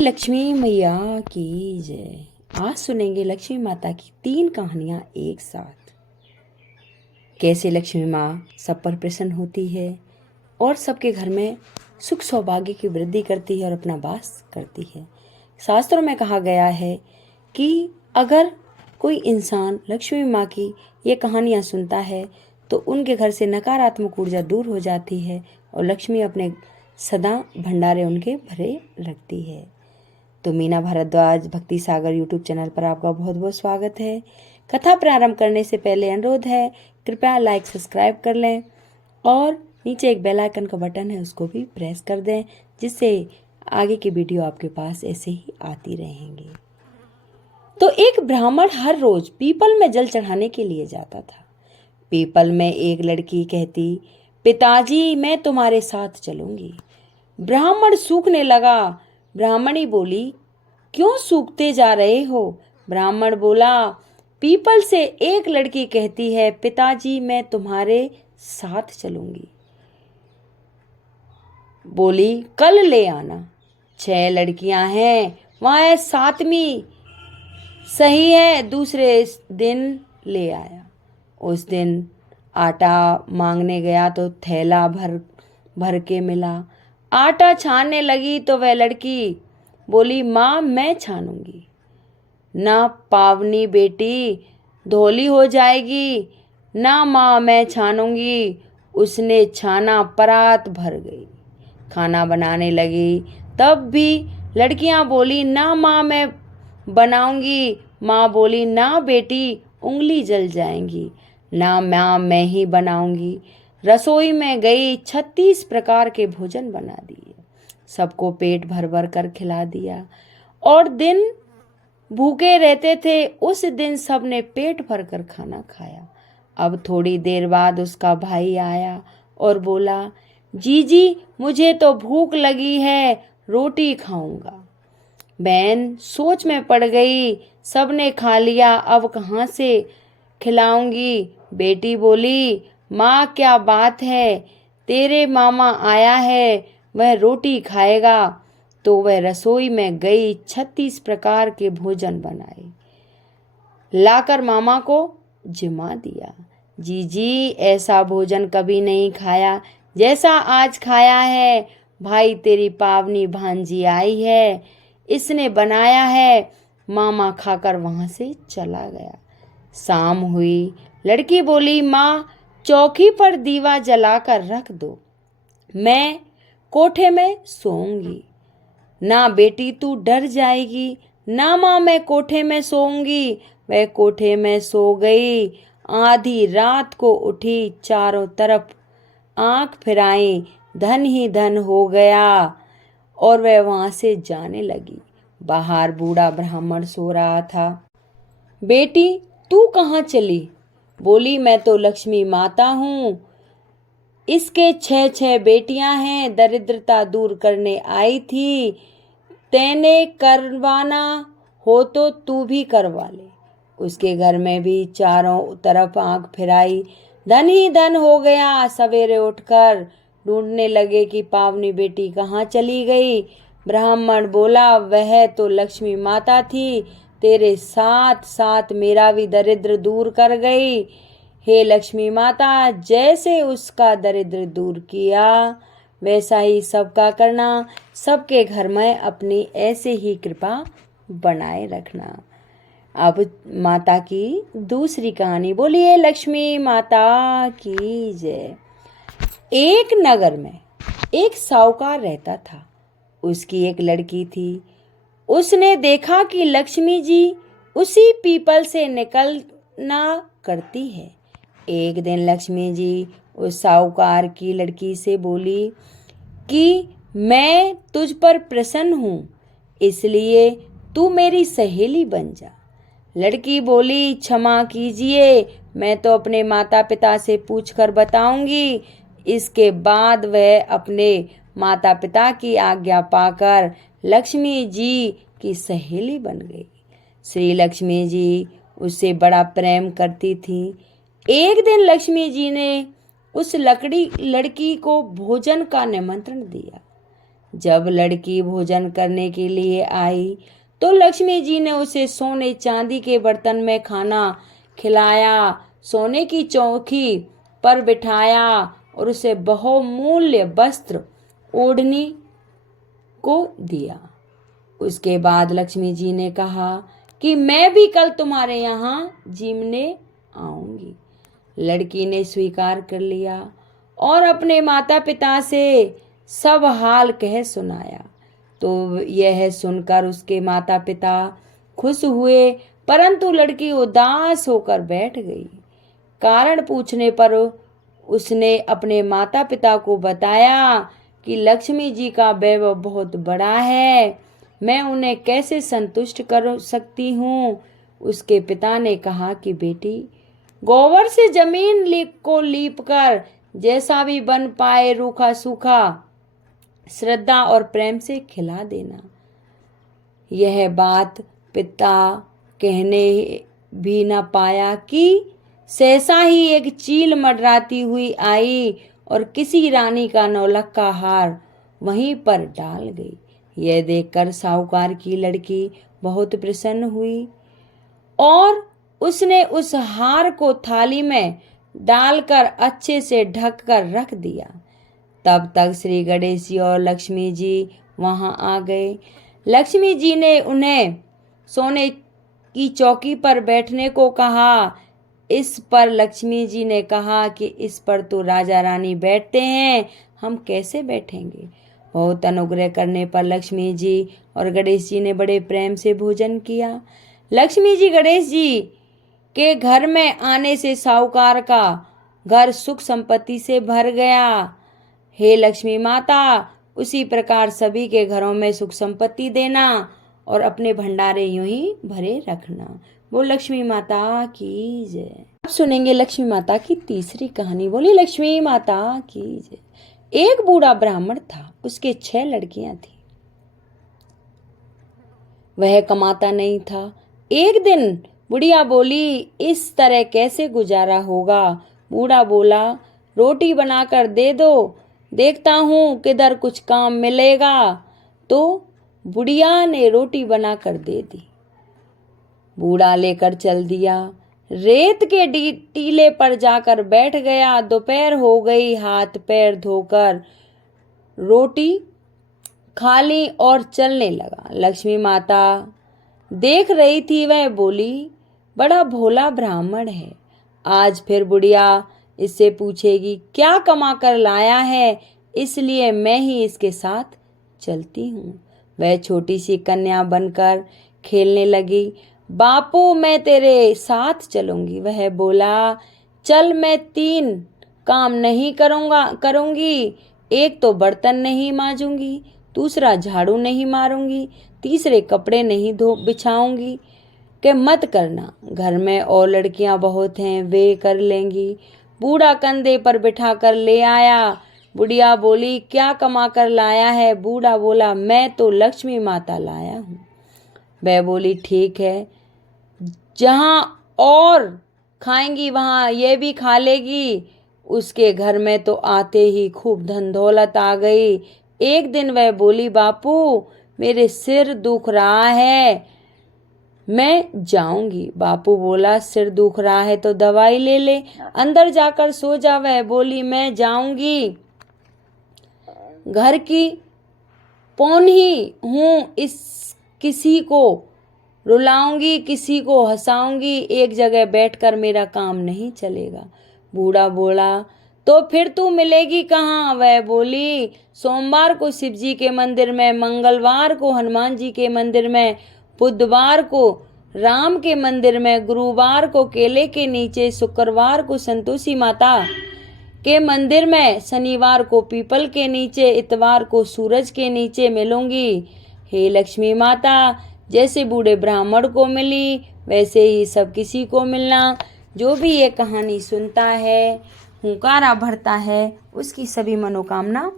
लक्ष्मी मैया की जय। आज सुनेंगे लक्ष्मी माता की 3 कहानियां एक साथ। कैसे लक्ष्मी माँ सब पर प्रसन्न होती है और सबके घर में सुख सौभाग्य की वृद्धि करती है और अपना वास करती है। शास्त्रों में कहा गया है कि अगर कोई इंसान लक्ष्मी माँ की ये कहानियां सुनता है तो उनके घर से नकारात्मक ऊर्जा दूर हो जाती है और लक्ष्मी अपने सदा भंडारे उनके भरे रखती है। तो मीना भारद्वाज भक्ति सागर यूट्यूब चैनल पर आपका बहुत बहुत स्वागत है। कथा प्रारंभ करने से पहले अनुरोध है, कृपया लाइक सब्सक्राइब कर लें और नीचे एक बेल आइकन का बटन है उसको भी प्रेस कर दें, जिससे आगे की वीडियो आपके पास ऐसे ही आती रहेंगी। तो एक ब्राह्मण हर रोज पीपल में जल चढ़ाने के लिए जाता था। पीपल में एक लड़की कहती, पिताजी मैं तुम्हारे साथ चलूंगी। ब्राह्मण सूखने लगा। ब्राह्मणी बोली, क्यों सूखते जा रहे हो? ब्राह्मण बोला, पीपल से एक लड़की कहती है, पिताजी मैं तुम्हारे साथ चलूंगी। बोली, कल ले आना। 6 लड़कियां हैं, वहां 7वीं सही है। दूसरे दिन ले आया। उस दिन आटा मांगने गया तो थैला भर भर के मिला। आटा छानने लगी तो वह लड़की बोली, माँ मैं छानूंगी। ना पावनी बेटी, धोली हो जाएगी। ना माँ मैं छानूंगी। उसने छाना, परात भर गई। खाना बनाने लगी तब भी लड़कियां बोली, ना माँ मैं बनाऊंगी। माँ बोली, ना बेटी उंगली जल जाएंगी। ना माँ मैं ही बनाऊंगी। रसोई में गई, 36 प्रकार के भोजन बना दिए। सबको पेट भर भर कर खिला दिया और दिन भूखे रहते थे उस दिन सबने पेट भर कर खाना खाया। अब थोड़ी देर बाद उसका भाई आया और बोला, जीजी मुझे तो भूख लगी है, रोटी खाऊंगा। बहन सोच में पड़ गई, सबने खा लिया, अब कहाँ से खिलाऊंगी। बेटी बोली, माँ क्या बात है, तेरे मामा आया है, वह रोटी खाएगा। तो वह रसोई में गई, 36 प्रकार के भोजन बनाए, लाकर मामा को जिमा दिया। जीजी ऐसा भोजन कभी नहीं खाया जैसा आज खाया है। भाई तेरी पावनी भांजी आई है, इसने बनाया है। मामा खाकर वहां से चला गया। शाम हुई। लड़की बोली, माँ चौकी पर दीवा जलाकर रख दो, मैं कोठे में सोऊंगी। ना बेटी तू डर जाएगी। ना माँ मैं कोठे में सोऊंगी। वह कोठे में सो गई। आधी रात को उठी, चारों तरफ आंख फिराई, धन ही धन हो गया और वह वहां से जाने लगी। बाहर बूढ़ा ब्राह्मण सो रहा था। बेटी तू कहाँ चली? बोली, मैं तो लक्ष्मी माता हूँ, इसके 6 बेटियां हैं, दरिद्रता दूर करने आई थी। तेने करवाना हो तो तू भी करवा ले। उसके घर में भी चारों तरफ आंख फिराई, धन ही धन हो गया। सवेरे उठकर ढूंढने लगे कि पावनी बेटी कहाँ चली गई। ब्राह्मण बोला, वह तो लक्ष्मी माता थी, तेरे साथ साथ मेरा भी दरिद्र दूर कर गई। हे लक्ष्मी माता, जैसे उसका दरिद्र दूर किया वैसा ही सबका करना। सबके घर में अपनी ऐसे ही कृपा बनाए रखना। अब माता की दूसरी कहानी। बोलिए लक्ष्मी माता की जय। एक नगर में एक साहूकार रहता था। उसकी एक लड़की थी। उसने देखा कि लक्ष्मी जी उसी पीपल से निकलना करती है। एक दिन लक्ष्मी जी उस साहूकार की लड़की से बोली कि मैं तुझ पर प्रसन्न हूँ, इसलिए तू मेरी सहेली बन जा। लड़की बोली, क्षमा कीजिए, मैं तो अपने माता पिता से पूछकर बताऊंगी। इसके बाद वह अपने माता पिता की आज्ञा पाकर लक्ष्मी जी की सहेली बन गई। श्री लक्ष्मी जी उससे बड़ा प्रेम करती थी। एक दिन लक्ष्मी जी ने उस लड़की को भोजन का निमंत्रण दिया। जब लड़की भोजन करने के लिए आई तो लक्ष्मी जी ने उसे सोने चांदी के बर्तन में खाना खिलाया, सोने की चौकी पर बिठाया और उसे बहुमूल्य वस्त्र ओढ़नी को दिया। उसके बाद लक्ष्मी जी ने कहा कि मैं भी कल तुम्हारे यहाँ जीमने आऊंगी। लड़की ने स्वीकार कर लिया और अपने माता पिता से सब हाल कह सुनाया। तो यह सुनकर उसके माता पिता खुश हुए, परंतु लड़की उदास होकर बैठ गई। कारण पूछने पर उसने अपने माता पिता को बताया कि लक्ष्मी जी का वैभव बहुत बड़ा है, मैं उन्हें कैसे संतुष्ट कर सकती हूँ। उसके पिता ने कहा कि बेटी, गोबर से जमीन को लीपकर जैसा भी बन पाए रूखा सूखा श्रद्धा और प्रेम से खिला देना। यह बात पिता कहने भी न पाया कि सहसा ही एक चील मंडराती हुई आई और किसी रानी का नौलखा हार वहीं पर डाल गई। यह देखकर साहूकार की लड़की बहुत प्रसन्न हुई और उसने उस हार को थाली में डालकर अच्छे से ढक कर रख दिया। तब तक श्री गणेश जी और लक्ष्मी जी वहां आ गए। लक्ष्मी जी ने उन्हें सोने की चौकी पर बैठने को कहा। इस पर लक्ष्मी जी ने कहा कि इस पर तो राजा रानी बैठते हैं, हम कैसे बैठेंगे। बहुत अनुग्रह करने पर लक्ष्मी जी और गणेश जी ने बड़े प्रेम से भोजन किया। लक्ष्मी जी गणेश जी के घर में आने से साहूकार का घर सुख संपत्ति से भर गया। हे लक्ष्मी माता, उसी प्रकार सभी के घरों में सुख संपत्ति देना और अपने भंडारे यूं ही भरे रखना। वो लक्ष्मी माता की जय। अब सुनेंगे लक्ष्मी माता की तीसरी कहानी। बोली लक्ष्मी माता की जय। एक बूढ़ा ब्राह्मण था, उसके 6 लड़कियां थी। वह कमाता नहीं था। एक दिन बुढ़िया बोली, इस तरह कैसे गुजारा होगा। बूढ़ा बोला, रोटी बनाकर दे दो, देखता हूं किधर कुछ काम मिलेगा। तो बुढ़िया ने रोटी बनाकर दे दी। बूढ़ा लेकर चल दिया। रेत के टीले पर जाकर बैठ गया। दोपहर हो गई। हाथ पैर धोकर रोटी खा ली और चलने लगा। लक्ष्मी माता देख रही थी। वह बोली, बड़ा भोला ब्राह्मण है, आज फिर बुढ़िया इससे पूछेगी क्या कमा कर लाया है, इसलिए मैं ही इसके साथ चलती हूँ। वह छोटी सी कन्या बनकर खेलने लगी। बापू, मैं तेरे साथ चलूंगी। वह बोला, चल, मैं 3 काम नहीं करूंगी। एक तो बर्तन नहीं मांजूंगी, दूसरा झाड़ू नहीं मारूंगी, तीसरे कपड़े नहीं बिछाऊंगी। कि मत करना, घर में और लड़कियां बहुत हैं, वे कर लेंगी। बूढ़ा कंधे पर बिठा कर ले आया। बुढ़िया बोली, क्या कमा कर लाया है। बूढ़ा बोला, मैं तो लक्ष्मी माता लाया हूँ। वह बोली, ठीक है, जहां और खाएंगी वहां ये भी खा लेगी। उसके घर में तो आते ही खूब धन दौलत आ गई। एक दिन वह बोली, बापू, मेरे सिर दुख रहा है, मैं जाऊंगी। बापू बोला, सिर दुख रहा है तो दवाई ले ले, अंदर जाकर सो जा। वह बोली, मैं जाऊंगी, घर की पौनी हूं, इस किसी को रुलाऊंगी, किसी को हंसाऊंगी, एक जगह बैठकर मेरा काम नहीं चलेगा। बूढ़ा बोला, तो फिर तू मिलेगी कहाँ। वह बोली, सोमवार को शिव जी के मंदिर में, मंगलवार को हनुमान जी के मंदिर में, बुधवार को राम के मंदिर में, गुरुवार को केले के नीचे, शुक्रवार को संतोषी माता के मंदिर में, शनिवार को पीपल के नीचे, इतवार को सूरज के नीचे मिलूंगी। हे लक्ष्मी माता, जैसे बूढ़े ब्राह्मण को मिली वैसे ही सब किसी को मिलना। जो भी ये कहानी सुनता है, हुंकारा भरता है, उसकी सभी मनोकामना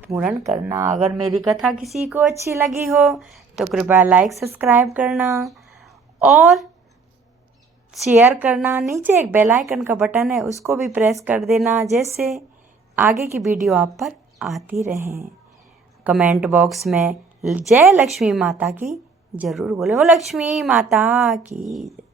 पूर्ण करना। अगर मेरी कथा किसी को अच्छी लगी हो तो कृपया लाइक सब्सक्राइब करना और शेयर करना। नीचे एक बेल आइकन का बटन है, उसको भी प्रेस कर देना, जैसे आगे की वीडियो आप पर आती रहें। कमेंट बॉक्स में जय लक्ष्मी माता की जरूर बोले। वो लक्ष्मी माता की जय।